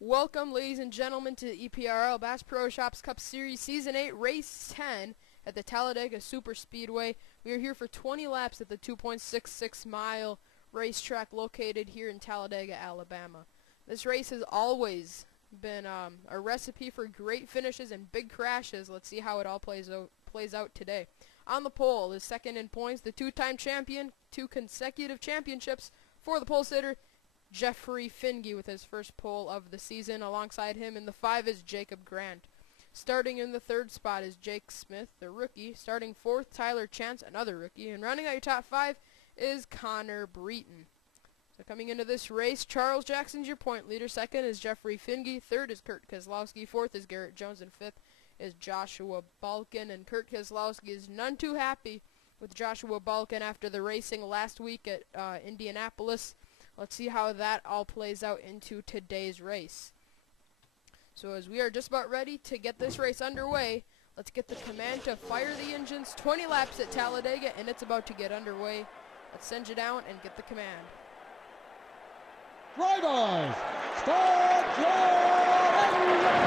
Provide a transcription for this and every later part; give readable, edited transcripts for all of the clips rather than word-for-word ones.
Welcome, ladies and gentlemen, to the EPRL Bass Pro Shops Cup Series Season 8, Race 10 at the Talladega Super Speedway. We are here for 20 laps at the 2.66-mile racetrack located here in Talladega, Alabama. This race has always been a recipe for great finishes and big crashes. Let's see how it all plays out today. On the pole is second in points, the two-time champion, 2 consecutive championships for the pole sitter, Jeffrey Finge, with his first pole of the season. Alongside him in the 5 is Jacob Grant. Starting in the 3rd spot is Jake Smith, the rookie. Starting 4th, Tyler Chance, another rookie. And running out your top 5 is Connor Breton. So coming into this race, Charles Jackson's your point leader. 2nd is Jeffrey Finge. 3rd is Kurt Keselowski. 4th is Garrett Jones. And 5th is Joshua Balkin. And Kurt Keselowski is none too happy with Joshua Balkin after the racing last week at Indianapolis. Let's see how that all plays out into today's race. So as we are just about ready to get this race underway, let's get the command to fire the engines. 20 laps at Talladega, and it's about to get underway. Let's send you down and get the command. Drivers, start your engines!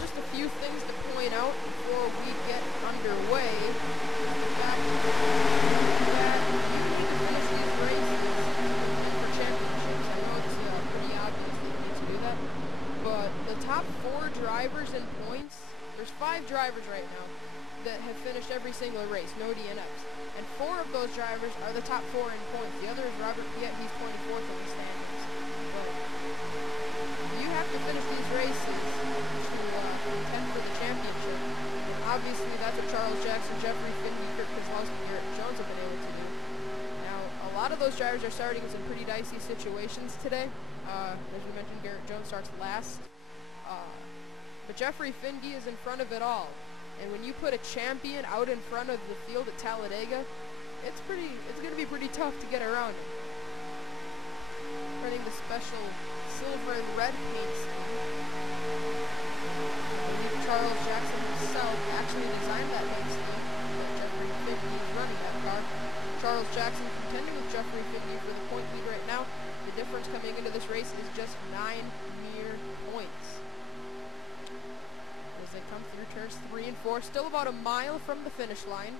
Just a few things to point out before we get underway. That you need to finish these races for championships. I know it's pretty obvious that you need to do that, but the top 4 drivers in points, there's 5 drivers right now that have finished every single race, no DNFs, and 4 of those drivers are the top 4 in points. The other is Robert Piet, he's 24th in the standings. But you have to finish these races contend for the championship. And obviously that's what Charles Jackson, Jeffrey Finge, Kurt Keselowski, and Garrett Jones have been able to do. Now, a lot of those drivers are starting in some pretty dicey situations today. As we mentioned, Garrett Jones starts last. But Jeffrey Finge is in front of it all. And when you put a champion out in front of the field at Talladega, it's going to be pretty tough to get around him. Running the special silver and red paint scheme. Charles Jackson himself actually designed that paint scheme, but Jeffrey Finge is running that car. Charles Jackson contending with Jeffrey Finge for the point lead right now. The difference coming into this race is just 9 mere points. As they come through turns 3 and 4, still about a mile from the finish line.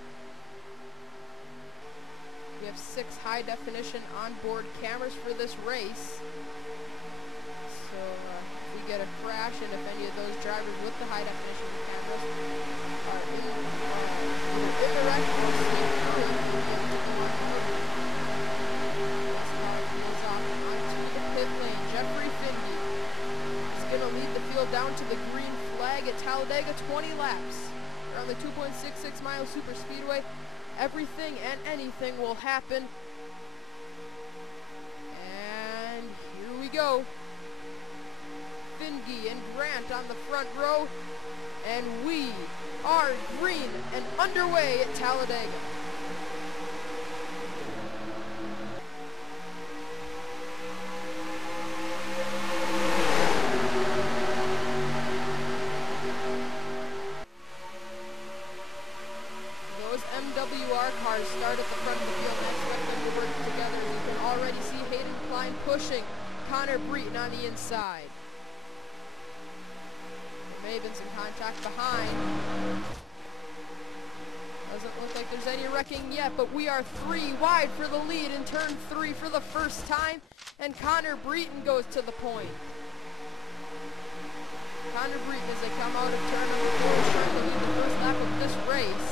We have 6 high-definition onboard cameras for this race. So, we get a crash, and if any of those drivers with the high definition cameras are indirect or slip through, this car goes off onto the pit lane. Jeffrey Finge is going to lead the field down to the green flag at Talladega. 20 laps. We're on the 2.66-mile super speedway. Everything and anything will happen. And here we go. Finge and Grant on the front row, and we are green and underway at Talladega. Those MWR cars start at the front of the field and expect them to work together. You can already see Hayden Klein pushing Connor Breton on the inside. May have been some contact behind. Doesn't look like there's any wrecking yet, but we are 3 wide for the lead in turn 3 for the first time, and Connor Breton goes to the point. Connor Breton, as they come out of turn number 4, is trying to lead the first lap of this race.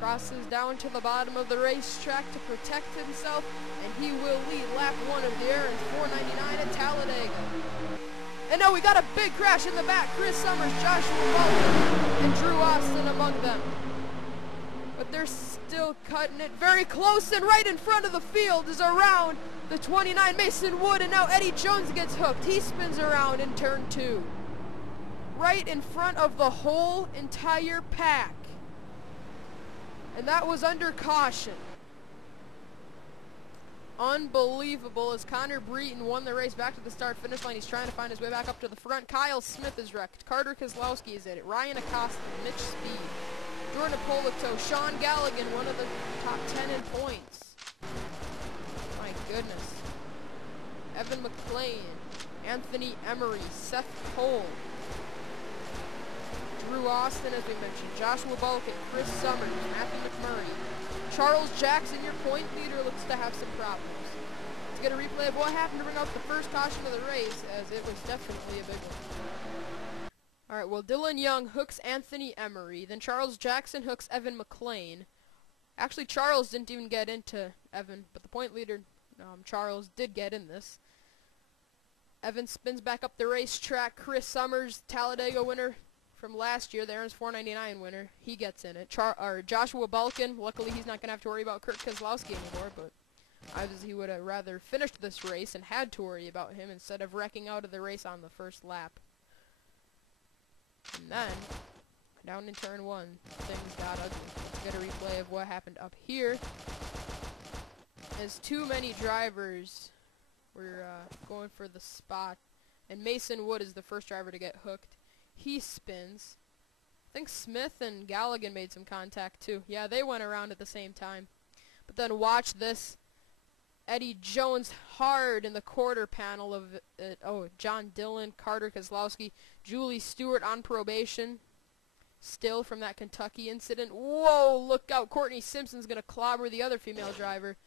Crosses down to the bottom of the racetrack to protect himself, and he will lead lap 1 of the Aaron's 499 at Talladega. And now we got a big crash in the back. Chris Summers, Joshua Balkin, and Drew Austin among them. But they're still cutting it very close, and right in front of the field is around the 29 Mason Wood, and now Eddie Jones gets hooked. He spins around in turn 2. right in front of the whole entire pack. And that was under caution. Unbelievable as Connor Breton won the race back to the start-finish line. He's trying to find his way back up to the front. Kyle Smith is wrecked. Carter Kozlowski is in it. Ryan Acosta, Mitch Speed, Jordan Polito, Sean Galligan, one of the top 10 in points. My goodness. Evan McLean, Anthony Emery, Seth Cole, Drew Austin, as we mentioned, Joshua Bulkin, Chris Summers, Matthew McMurray, Charles Jackson, your point leader, looks to have some problems. Let's get a replay of what happened to bring out the first caution of the race, as it was definitely a big one. Alright, well, Dylan Young hooks Anthony Emery, then Charles Jackson hooks Evan McLean. Actually, Charles didn't even get into Evan, but the point leader, Charles, did get in this. Evan spins back up the racetrack. Chris Summers, Talladega winner from last year, the Aaron's 499 winner, he gets in it. Joshua Bulkin, luckily he's not going to have to worry about Kurt Kozlowski anymore, but he would have rather finished this race and had to worry about him instead of wrecking out of the race on the first lap. And then, down in turn 1, things got ugly. Let's get a replay of what happened up here. As too many drivers were going for the spot, and Mason Wood is the first driver to get hooked. He spins. I think Smith and Galligan made some contact too. Yeah, they went around at the same time. But then watch this. Eddie Jones hard in the quarter panel of John Dillon, Carter Kozlowski, Julie Stewart on probation. Still from that Kentucky incident. Whoa, look out. Courtney Simpson's going to clobber the other female driver.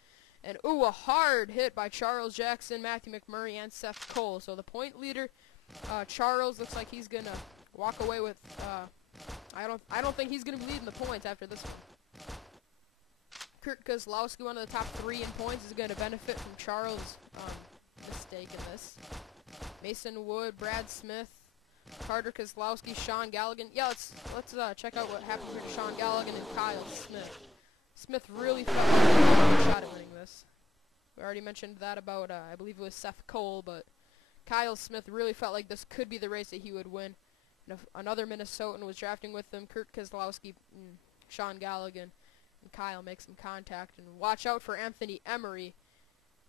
And, ooh, a hard hit by Charles Jackson, Matthew McMurray, and Seth Cole. So the point leader, Charles, looks like he's going to walk away with, I don't think he's going to be leading the points after this one. Kurt Kozlowski, one of the top 3 in points, is going to benefit from Charles' mistake in this. Mason Wood, Brad Smith, Carter Kozlowski, Sean Galligan. Yeah, let's check out what happened here to Sean Galligan and Kyle Smith. Smith really felt like he had a shot at winning this. We already mentioned that about, I believe it was Seth Cole, but Kyle Smith really felt like this could be the race that he would win. And if another Minnesotan was drafting with them, Kurt Kozlowski, Sean Galligan, and Kyle make some contact. And watch out for Anthony Emery,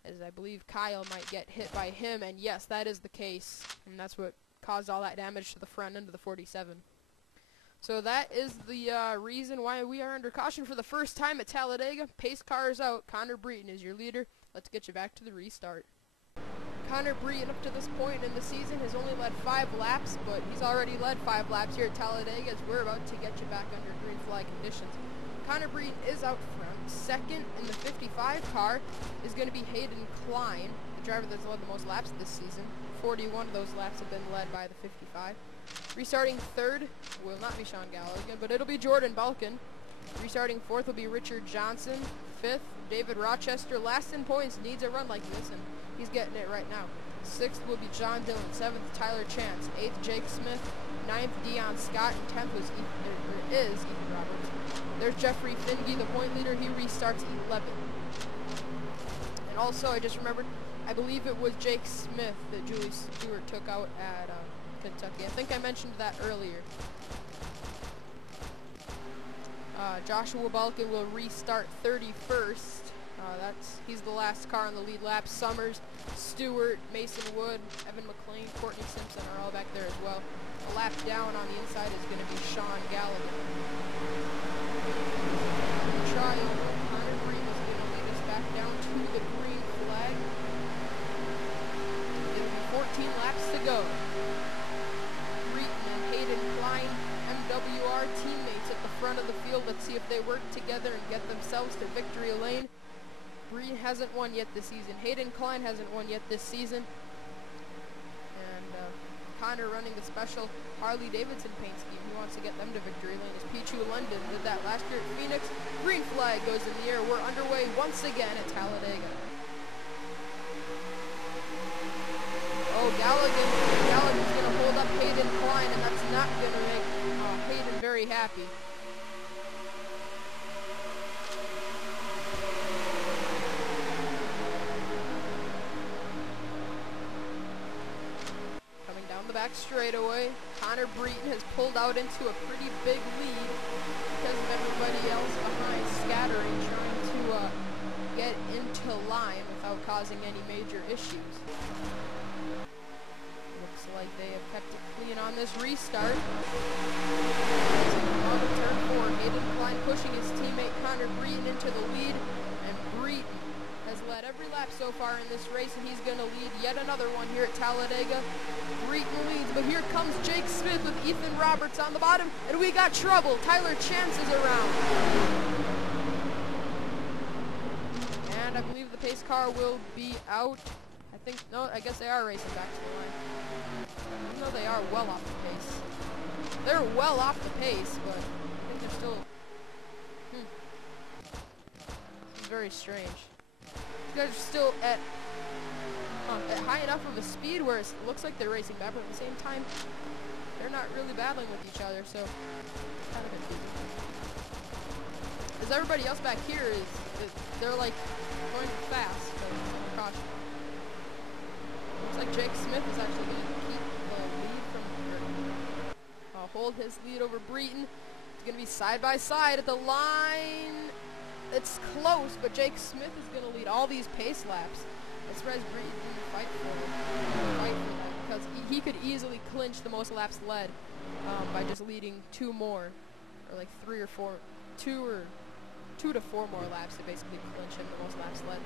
as I believe Kyle might get hit by him. And yes, that is the case. And that's what caused all that damage to the front end of the 47. So that is the reason why we are under caution for the first time at Talladega. Pace car is out. Connor Breton is your leader. Let's get you back to the restart. Connor Breton, up to this point in the season, has only led 5 laps, but he's already led 5 laps here at Talladega as we're about to get you back under green flag conditions. Connor Breton is out front. Second in the 55 car is going to be Hayden Klein, the driver that's led the most laps this season. 41 of those laps have been led by the 55. Restarting third will not be Sean Galligan, but it'll be Jordan Bulkin. Restarting fourth will be Richard Johnson. Fifth, David Rochester. Last in points, needs a run like this, and he's getting it right now. Sixth will be John Dillon. Seventh, Tyler Chance. Eighth, Jake Smith. Ninth, Dion Scott. And 10th is Ethan Roberts. There's Jeffrey Finge, the point leader. He restarts 11th. And also, I just remembered, I believe it was Jake Smith that Julie Stewart took out at Kentucky. I think I mentioned that earlier. Joshua Bulkin will restart 31st. He's the last car on the lead lap. Summers, Stewart, Mason Wood, Evan McLean, Courtney Simpson are all back there as well. A lap down on the inside is going to be Sean Galligan. Trial, Connor Breton is going to lead us back down to the green flag. It'll be 14 laps to go. Breton and Hayden Klein, MWR teammates at the front of the field. Let's see if they work together and get themselves to victory lane. Breton hasn't won yet this season. Hayden Klein hasn't won yet this season. And Connor running the special Harley-Davidson paint scheme. He wants to get them to victory lane. As Pichu London did that last year at Phoenix. Green flag goes in the air. We're underway once again at Talladega. Oh, Galligan's going to hold up Hayden Klein, and that's not going to make Hayden very happy. Coming down the back straightaway, Connor Breton has pulled out into a pretty big lead because of everybody else behind. muttering, trying to get into line without causing any major issues. Looks like they have kept it clean on this restart. On the turn 4, Hayden Klein pushing his teammate Connor Breton into the lead, and Breton has led every lap so far in this race, and he's going to lead yet another one here at Talladega. Breton leads, but here comes Jake Smith with Ethan Roberts on the bottom, and we got trouble. Tyler Chance is around. And I believe the pace car will be out. I think, no, I guess they are racing back to the line. Even though they are well off the pace. They're well off the pace, but I think they're still... This is very strange. You guys are still at high enough of a speed where it looks like they're racing back, but at the same time, they're not really battling with each other, so kind of confusing. Because everybody else back here they're like going fast, but under caution. Looks like Jake Smith is actually going to keep the lead from hold his lead over Breton. It's going to be side by side at the line. It's close, but Jake Smith is going to lead all these pace laps. I'm surprised Breton didn't fight for that, because he could easily clinch the most laps led by just leading 2 more, or like 2 to 4 more laps to basically clinch him the most laps led.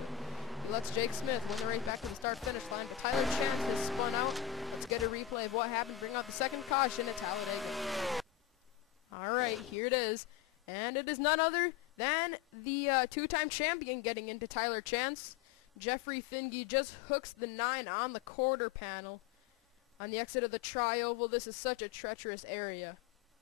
He lets Jake Smith win the race back to the start-finish line, but Tyler Chance has spun out. Let's get a replay of what happened. Bring out the second caution at Talladega. Alright, here it is. And it is none other than the 2-time champion getting into Tyler Chance. Jeffrey Finge just hooks the 9 on the quarter panel on the exit of the tri-oval. This is such a treacherous area.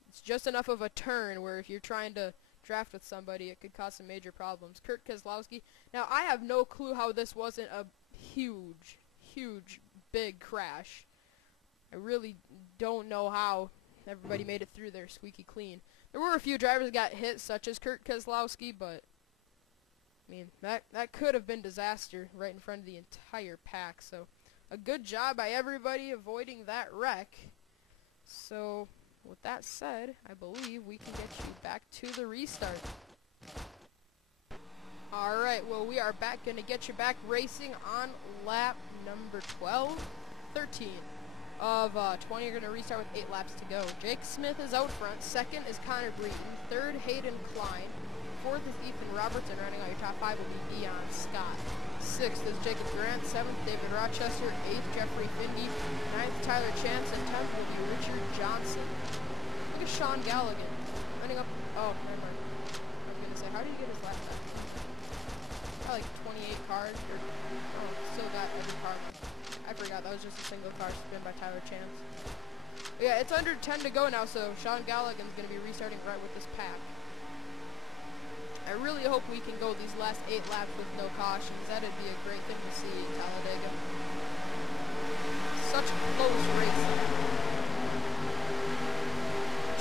It's just enough of a turn where if you're trying to draft with somebody, it could cause some major problems. Kurt Keselowski. Now, I have no clue how this wasn't a huge, big crash. I really don't know how everybody made it through there squeaky clean. There were a few drivers that got hit, such as Kurt Keselowski, but I mean, that could have been disaster right in front of the entire pack. So, a good job by everybody avoiding that wreck. So, with that said, I believe we can get you back to the restart. Alright, well, we are going to get you back racing on lap number 13 of 20. You're going to restart with 8 laps to go. Jake Smith is out front. Second is Connor Breton. Third, Hayden Klein. Fourth is Ethan Roberts, and rounding out your top 5 will be Dion Scott. Sixth is Jacob Grant. Seventh, David Rochester. Eighth, Jeffrey Finge. Ninth, Tyler Chance. And 10th will be Richard Johnson. Look at Sean Galligan. Ending up... Oh, never mind. I was going to say, how did he get his lap back? Got like 28 cars. Or, oh, still got every car. I forgot, that was just a single car spin by Tyler Chance. But yeah, it's under 10 to go now, so Sean Galligan's going to be restarting right with this pack. I really hope we can go these last 8 laps with no cautions. That'd be a great thing to see in Talladega. Such close racing.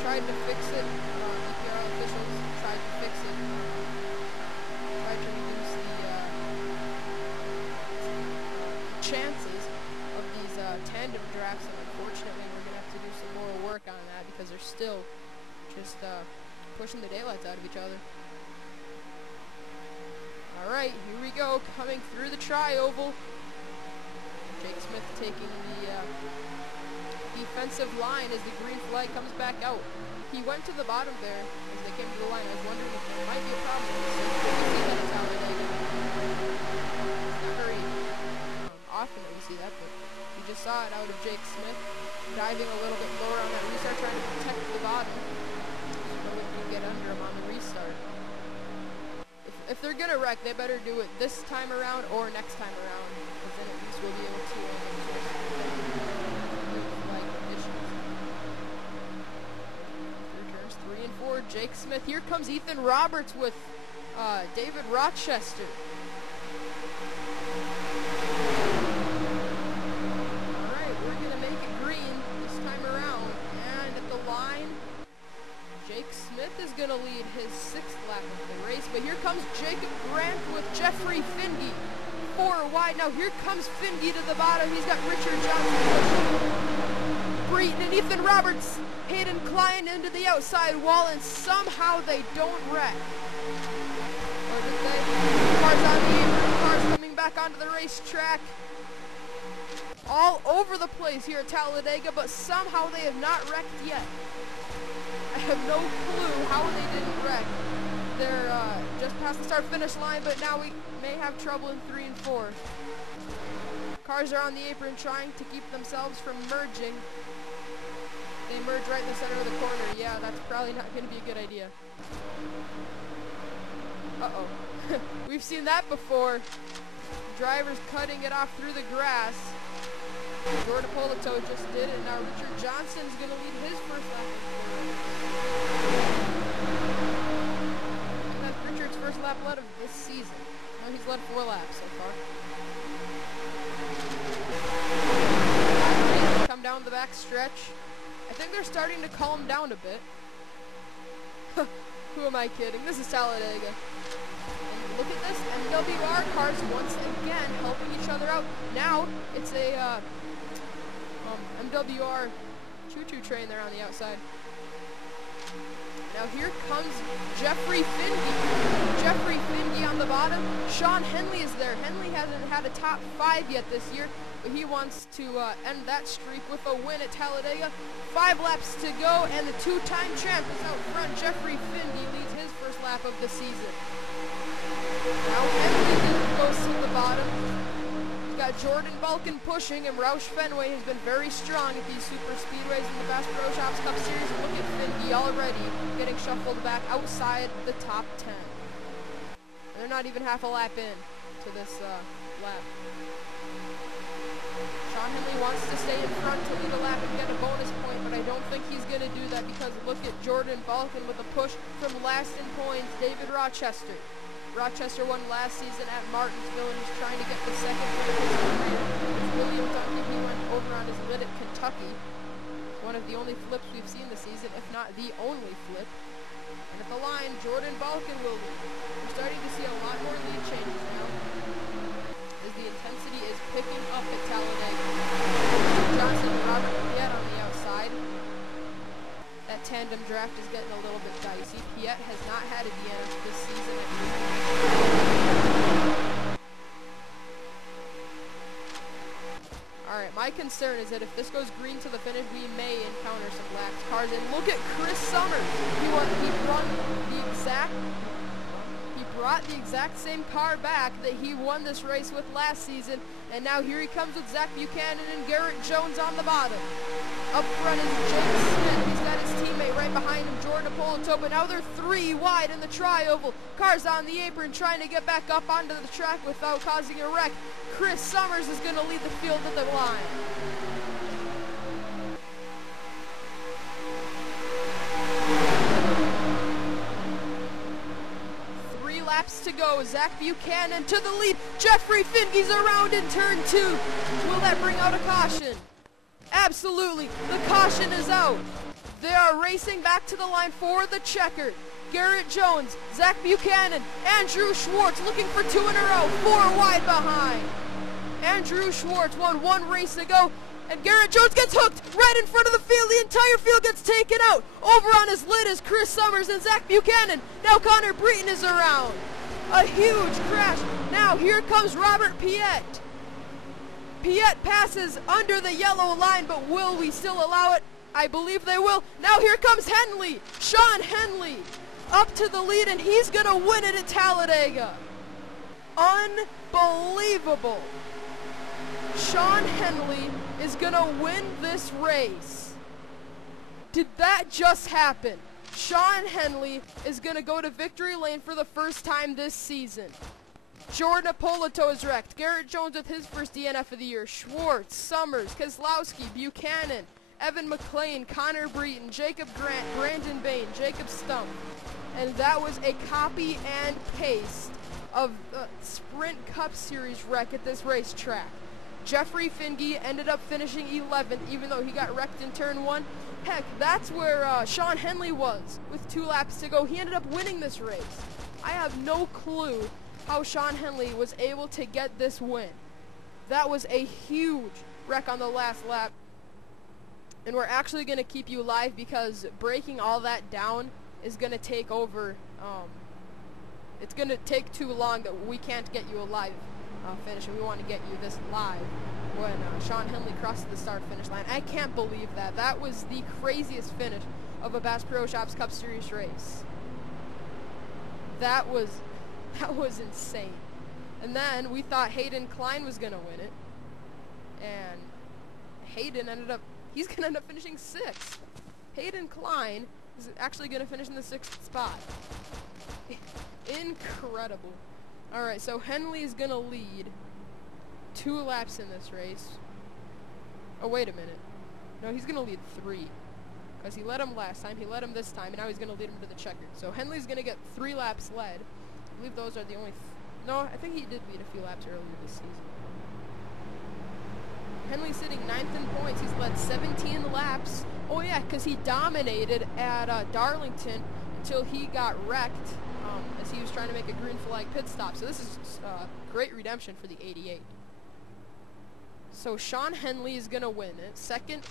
Tried to fix it. EPRL officials tried to fix it. Tried to reduce the chances of these tandem drafts, and unfortunately we're going to have to do some more work on that because they're still just pushing the daylights out of each other. Alright, here we go, coming through the tri-oval. Jake Smith taking the defensive line as the green flag comes back out. He went to the bottom there as they came to the line. I was wondering if there might be a problem. Not very often that we see that, but we just saw it out of Jake Smith, diving a little bit lower on that restart, trying to protect the bottom so that we can get under him on the restart. If they're gonna wreck, they better do it this time around or next time around, because then at least we'll be able to like conditions. Through turns 3 and 4, Jake Smith. Here comes Ethan Roberts with David Rochester. Alright, we're gonna make it green this time around, and at the line, Jake Smith is going to lead his 6th lap of the race, but here comes Jacob Grant with Jeffrey Finge. 4 wide. Now here comes Finge to the bottom. He's got Richard Johnson, Breton, and Ethan Roberts. Hayden Klein into the outside wall, and somehow they don't wreck. Or did they? Cars on the apron, cars coming back onto the racetrack. All over the place here at Talladega, but somehow they have not wrecked yet. I have no clue how they didn't wreck. They're just past the start-finish line, but now we may have trouble in 3 and 4. Cars are on the apron trying to keep themselves from merging. They merge right in the center of the corner. Yeah, that's probably not going to be a good idea. Uh-oh. We've seen that before. Drivers cutting it off through the grass. Jordan Polito just did it. Now Richard Johnson's going to lead his first lap. That's Richard's first lap led of this season. Well, he's led 4 laps so far. Come down the back stretch. I think they're starting to calm down a bit. Who am I kidding? This is Talladega. And look at this. MWR cars once again helping each other out. Now it's a MWR choo-choo train there on the outside. Now here comes Jeffrey Finge. Jeffrey Finge on the bottom. Sean Henley is there. Henley hasn't had a top 5 yet this year, but he wants to end that streak with a win at Talladega. 5 laps to go, and the 2-time champ is out front. Jeffrey Finge leads his first lap of the season. Now Henley goes to the bottom. We've got Jordan Balkin pushing, and Roush Fenway has been very strong at these super speedways in the Bass Pro Shops Cup Series. And look at Finge already getting shuffled back outside the top 10. They're not even half a lap in to this lap. Sean Henley wants to stay in front to lead a lap and get a bonus point, but I don't think he's going to do that because look at Jordan Balkin with a push from last in points, David Rochester. Rochester won last season at Martinsville and he's trying to get the second win of his career. With William Duncan, he went over on his lid at Kentucky. One of the only flips we've seen this season, if not the only flip. And at the line, Jordan Balkin will lead. We're starting to see a lot more lead changes now, as the intensity is picking up at Talladega. Johnson and Robert Piet on the outside. That tandem draft is getting a little bit dicey. Piet has not had a DNF this season. Alright, my concern is that if this goes green to the finish, we may encounter some lax cars. And look at Chris Summers. He brought the exact same car back that he won this race with last season. And now here he comes with Zach Buchanan and Garrett Jones on the bottom. Up front is Jake Smith. He's got his teammate right behind him, Jordan Polito, but now they're 3 wide in the tri-oval. Cars on the apron trying to get back up onto the track without causing a wreck. Chris Summers is going to lead the field at the line. Laps to go. Zach Buchanan to the lead. Jeffrey Finge's around in turn 2. Will that bring out a caution? Absolutely. The caution is out. They are racing back to the line for the checkered. Garrett Jones, Zach Buchanan, Andrew Schwartz looking for 2 in a row. 4 wide behind. Andrew Schwartz won 1 race to go. And Garrett Jones gets hooked right in front of the field. The entire field gets taken out. Over on his lid is Chris Summers and Zach Buchanan. Now Connor Breton is around. A huge crash. Now here comes Robert Piet. Piet passes under the yellow line, but will we still allow it? I believe they will. Now here comes Henley. Sean Henley up to the lead, and he's going to win it at Talladega. Unbelievable. Sean Henley is going to win this race. Did that just happen? Sean Henley is going to go to victory lane for the first time this season. Jordan Polito is wrecked. Garrett Jones with his first DNF of the year. Schwartz, Summers, Keselowski, Buchanan, Evan McLean, Connor Breton, Jacob Grant, Brandon Bain, Jacob Stump. And that was a copy and paste of the Sprint Cup Series wreck at this racetrack. Jeffrey Finge ended up finishing 11th, even though he got wrecked in turn 1. Heck, that's where Sean Henley was with 2 laps to go. He ended up winning this race. I have no clue how Sean Henley was able to get this win. That was a huge wreck on the last lap. And we're actually going to keep you live because breaking all that down is going to take over it's going to take too long that we can't get you a live finish, and we want to get you this live when Sean Henley crosses the start-finish line. I can't believe that. That was the craziest finish of a Bass Pro Shops Cup Series race. That was insane. And then we thought Hayden Klein was going to win it. And Hayden he's going to end up finishing 6th. Hayden Klein is actually going to finish in the 6th spot. Incredible. Alright, so Henley is going to lead 2 laps in this race. Oh, wait a minute. No, he's going to lead 3. Because he led him last time, he led him this time, and now he's going to lead him to the checkered. So Henley's going to get 3 laps led. I believe those are the only... No, I think he did lead a few laps earlier this season. Henley's sitting 9th in points. He's led 17 laps. Oh, yeah, because he dominated at Darlington until he got wrecked as he was trying to make a green flag pit stop. So this is great redemption for the 88. So Sean Henley is going to win it. 2nd,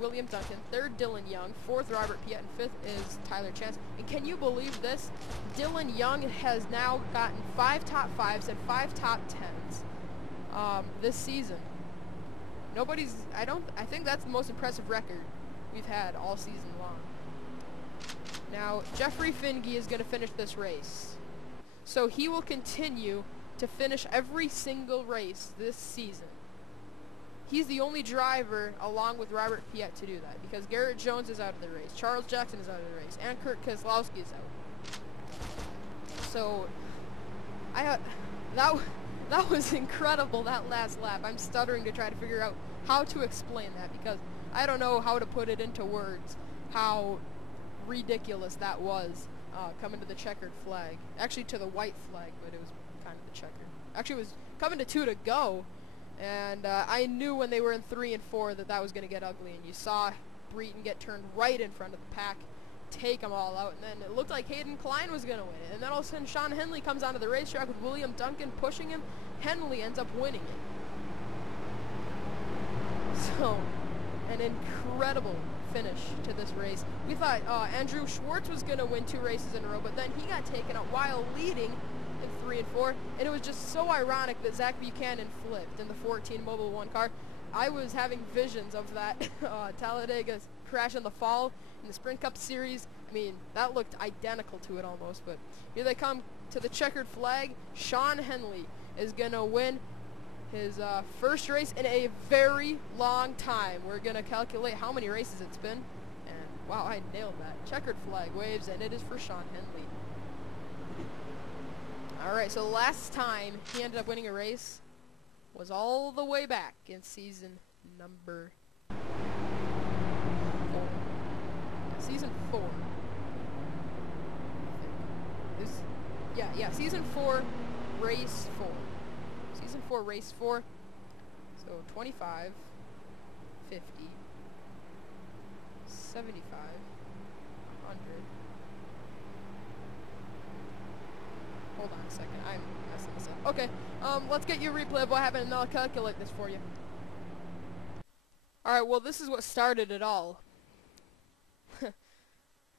William Duncan. 3rd, Dylan Young. 4th, Robert Piet. And 5th is Tyler Chance. And can you believe this? Dylan Young has now gotten 5 top 5s and 5 top 10s this season. I think that's the most impressive record we've had all season long. Now, Jeffrey Finge is going to finish this race. So he will continue to finish every single race this season. He's the only driver, along with Robert Piet, to do that, because Garrett Jones is out of the race, Charles Jackson is out of the race, and Kurt Keselowski is out. So, that was incredible, that last lap. I'm stuttering to try to figure out how to explain that, because I don't know how to put it into words, how ridiculous that was, coming to the checkered flag. Actually to the white flag, but it was kind of the checkered. Actually, it was coming to 2 to go, and I knew when they were in 3 and 4 that was going to get ugly, and you saw Breton get turned right in front of the pack, take them all out, and then it looked like Hayden Klein was going to win it. And then all of a sudden, Sean Henley comes onto the racetrack with William Duncan pushing him. Henley ends up winning it. So, an incredible finish to this race. We thought Andrew Schwartz was going to win 2 races in a row, but then he got taken out while leading in 3 and 4, and it was just so ironic that Zach Buchanan flipped in the 14 Mobil 1 car. I was having visions of that Talladega crash in the fall in the Sprint Cup Series. I mean, that looked identical to it almost, but here they come to the checkered flag. Sean Henley is going to win his first race in a very long time. We're going to calculate how many races it's been, and wow, I nailed that. Checkered flag waves, and it is for Sean Henley. Alright, so last time he ended up winning a race was all the way back in season number 4. Season 4. Yeah, season 4, race 4. Season 4, race 4. So 25, 50, 75, 100. Hold on a second, I'm messing this up. Okay, let's get you a replay of what happened, and I'll calculate this for you. Alright, well, this is what started it all.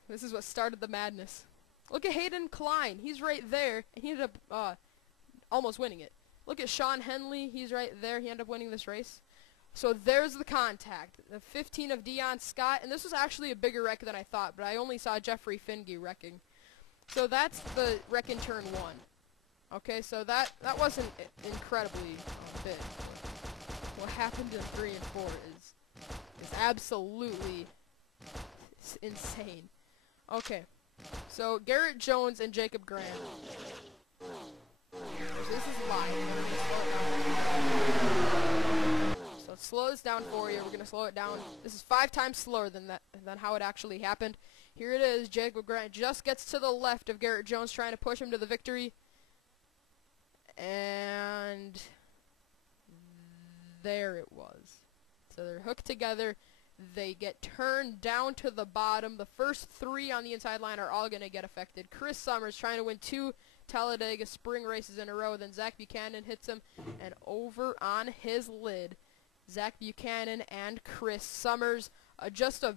This is what started the madness. Look at Hayden Klein. He's right there, and he ended up almost winning it. Look at Sean Henley. He's right there. He ended up winning this race. So there's the contact. The 15 of Dion Scott, and this was actually a bigger wreck than I thought, but I only saw Jeffrey Finge wrecking. So that's the wreck in turn 1. Okay, so that wasn't incredibly big. What happened in 3 and 4 is absolutely insane. Okay, so Garrett Jones and Jacob Graham. So this is live. So let's slow this down for you. We're gonna slow it down. This is 5 times slower than how it actually happened. Here it is. Jacob Graham just gets to the left of Garrett Jones, trying to push him to the victory. And there it was. So they're hooked together. They get turned down to the bottom. The first 3 on the inside line are all going to get affected. Chris Summers trying to win 2 Talladega spring races in a row. Then Zach Buchanan hits him. And over on his lid, Zach Buchanan and Chris Summers. Just a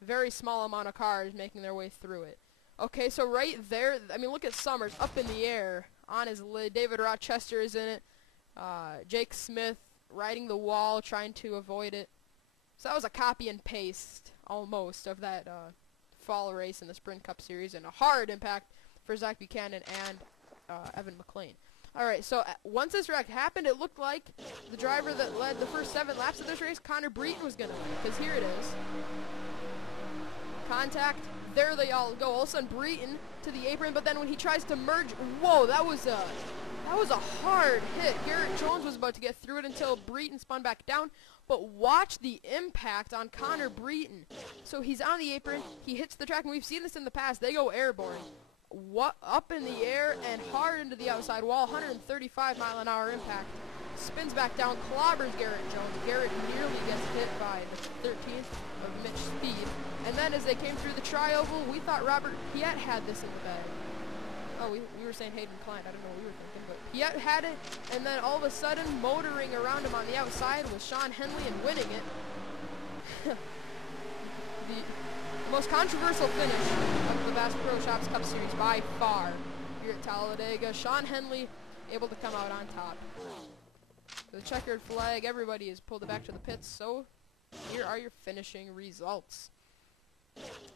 very small amount of cars making their way through it. Okay, so right there, I mean, look at Summers up in the air on his lid. David Rochester is in it. Jake Smith riding the wall, trying to avoid it. So that was a copy and paste, almost, of that fall race in the Sprint Cup Series, and a hard impact for Zach Buchanan and Evan McLean. Alright, so once this wreck happened, it looked like the driver that led the first 7 laps of this race, Connor Breton, was going to win, because here it is. Contact. There they all go. All of a sudden, Breton to the apron, but then when he tries to merge, whoa, that was a hard hit. Garrett Jones was about to get through it until Breton spun back down, but watch the impact on Connor Breton. So he's on the apron, he hits the track, and we've seen this in the past. They go airborne. Up in the air and hard into the outside wall, 135-mile-an-hour impact. Spins back down, clobbers Garrett Jones. Garrett nearly gets hit by the 13th of Mitch Speed. And then as they came through the tri-oval, we thought Robert Piet had this in the bag. Oh, we were saying Hayden Klein. I don't know what we were thinking, but Piet had it, and then all of a sudden, motoring around him on the outside was Sean Henley and winning it. The most controversial finish of the Bass Pro Shops Cup Series by far here at Talladega. Sean Henley able to come out on top. The checkered flag, everybody has pulled it back to the pits, so here are your finishing results.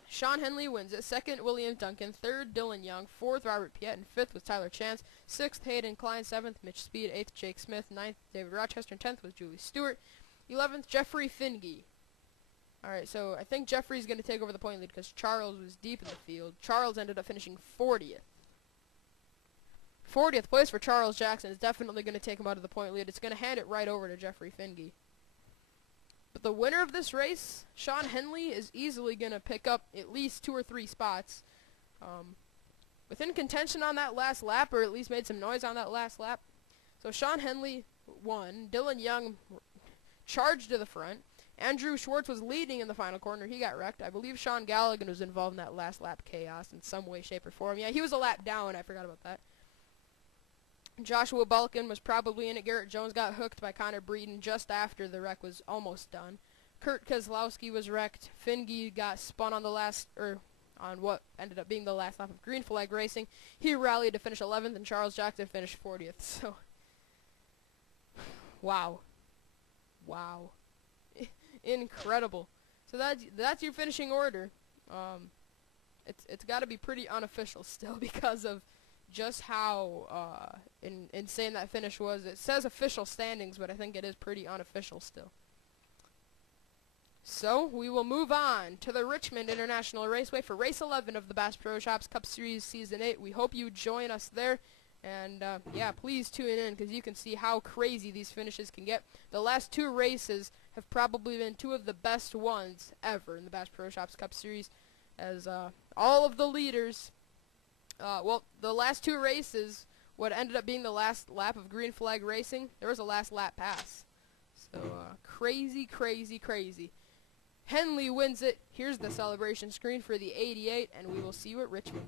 Sean Henley wins it. 2nd, William Duncan. 3rd, Dylan Young. 4th, Robert Piet. And 5th was Tyler Chance. 6th, Hayden Klein. 7th, Mitch Speed. 8th, Jake Smith. 9th, David Rochester. And 10th was Julie Stewart. 11th, Jeffrey Finge. Alright, so I think Jeffrey's going to take over the point lead because Charles was deep in the field. Charles ended up finishing 40th. 40th place for Charles Jackson is definitely going to take him out of the point lead. It's going to hand it right over to Jeffrey Finge. But the winner of this race, Sean Henley, is easily going to pick up at least 2 or 3 spots. Within contention on that last lap, or at least made some noise on that last lap. So Sean Henley won. Dylan Young charged to the front. Andrew Schwartz was leading in the final corner. He got wrecked. I believe Sean Galligan was involved in that last lap chaos in some way, shape, or form. Yeah, he was a lap down. I forgot about that. Joshua Balkin was probably in it. Garrett Jones got hooked by Connor Breton just after the wreck was almost done. Kurt Kozlowski was wrecked. Finge got spun on the last, on what ended up being the last lap of green flag racing. He rallied to finish 11th, and Charles Jackson finished 40th. So, wow. Wow. Incredible. So that's your finishing order. It's got to be pretty unofficial still because of just how insane that finish was. It says official standings, but I think it is pretty unofficial still. So we will move on to the Richmond International Raceway for race 11 of the Bass Pro Shops Cup Series Season 8. We hope you join us there. And, yeah, please tune in because you can see how crazy these finishes can get. The last 2 races have probably been 2 of the best ones ever in the Bass Pro Shops Cup Series, as all of the leaders, well, the last 2 races, what ended up being the last lap of green flag racing, there was a last lap pass. So, crazy, crazy, crazy. Henley wins it. Here's the celebration screen for the 88, and we will see you at Richmond.